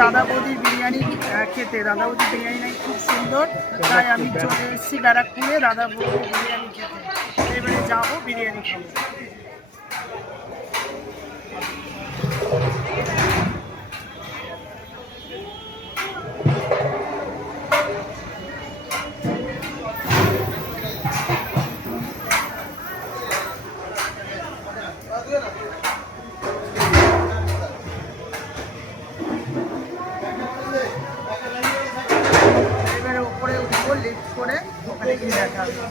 দাদা বৌদির বিরিয়ানি খেতে। দাদা বৌদির বিরিয়ানি নাকি খুব সুন্দর, তাই আমি চলে এসেছি ব্যারাকপুরে দাদা বৌদির বিরিয়ানি খেতে। এবারে যাবো, বিরিয়ানি খাবো। এবারে উপরে উঠবো, লিফট করে ওখানে গিয়ে দেখা হবে।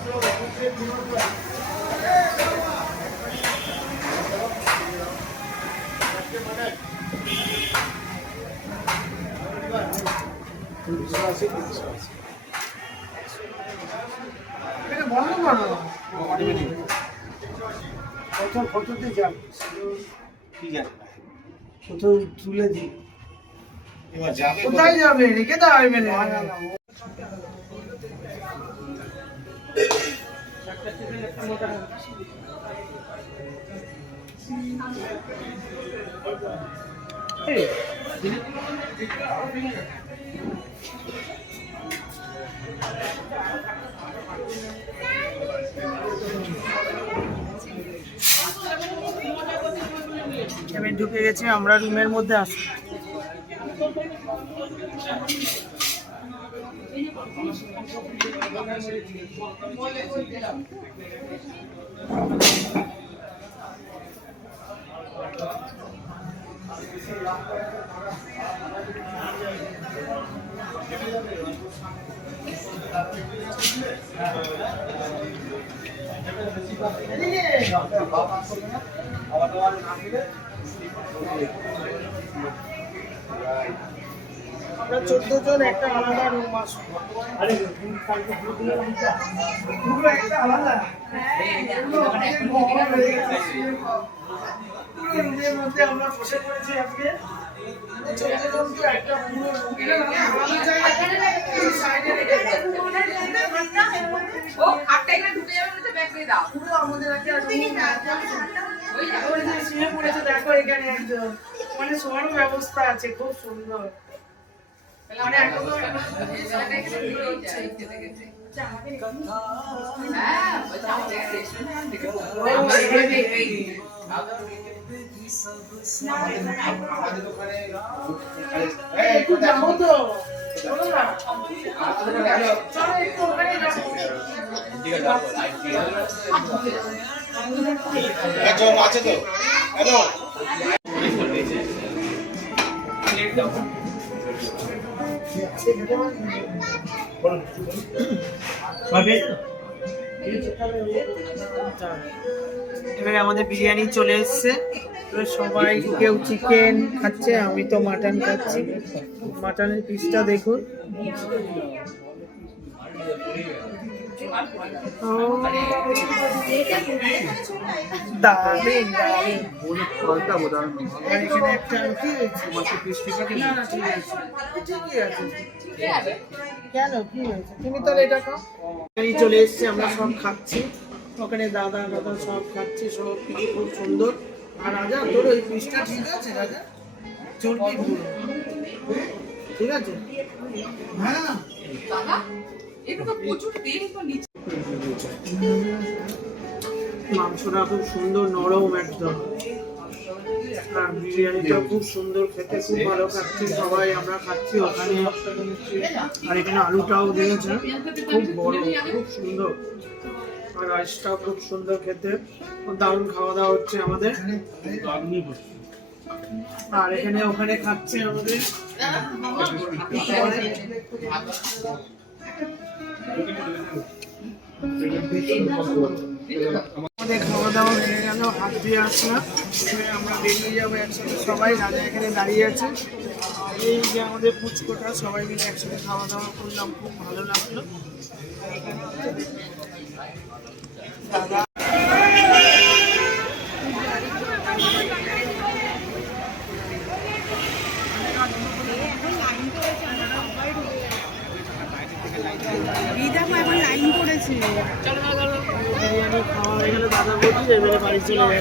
বন্ধ করো, ফটোতে যান, কোথাও তুলে দিই। কোথায় যাবে? রেখে দাও। আমি ঢুকে গেছি, আমরা রুমের মধ্যে আসি। আমরা 14 জন, একটা আলাদা রুম আসবো। একটা আলাদা রুমের মধ্যে আমরা বসে পড়েছি আজকে। 14 জনকে একটা পুরো আলাদা জায়গায় সাইডে রেখে আমাদের একটা শুয়ে পড়েছে। দেখো এখানে একজন, মানে শোয়ারও ব্যবস্থা আছে, খুব সুন্দর। একটু যাবো তো, চলো না, চলো একটু ওখানে যাবো। আছে তো, হ্যালো এবারে আমাদের বিরিয়ানি চলে এসছে। সবাই কেউ চিকেন খাচ্ছে, আমি তো মাটন খাচ্ছি। মাটনের পিসটা দেখুন, দারুণ দারুণ। এখানে একটা কি কেন কি হয়েছে, তুমি তাহলে এটা খাও। চলে এসছে, আমরা সব খাচ্ছি। ওখানে দাদা দাদা সব খাচ্ছি, সব কিছু খুব সুন্দর। আর রাজা, তোর ওই পিসটা ঠিক আছে রাজা? চর্বি পুরো ঠিক আছে? হ্যাঁ, মাংসটা খুব সুন্দর, নরম একদম। আর বিরিয়ানিটা খুব সুন্দর খেতে, খুব ভালো খাচ্ছি সবাই, আমরা খাচ্ছি ওখানে। আর এখানে আলুটাও দিয়েছে, খুব বড়, খুব সুন্দর। আর রাইসটাও খুব সুন্দর খেতে, দারুণ খাওয়া দাওয়া হচ্ছে আমাদের। আর এখানে ওখানে খাচ্ছে আমাদের। আমাদের খাওয়া দাওয়া হয়ে গেল, হাত দিয়ে আসলাম, আমরা বেরিয়ে যাবো একসাথে সবাই। রাজা এখানে দাঁড়িয়ে আছে। এই যে আমাদের পুচকোটা, সবাই মিলে একসাথে খাওয়া দাওয়া করলাম, খুব ভালো লাগলো। দাদা বিরিয়ানি খাওয়া হয়ে গেলে দাদা বলছি এবারে বাড়ি চলে যাবে।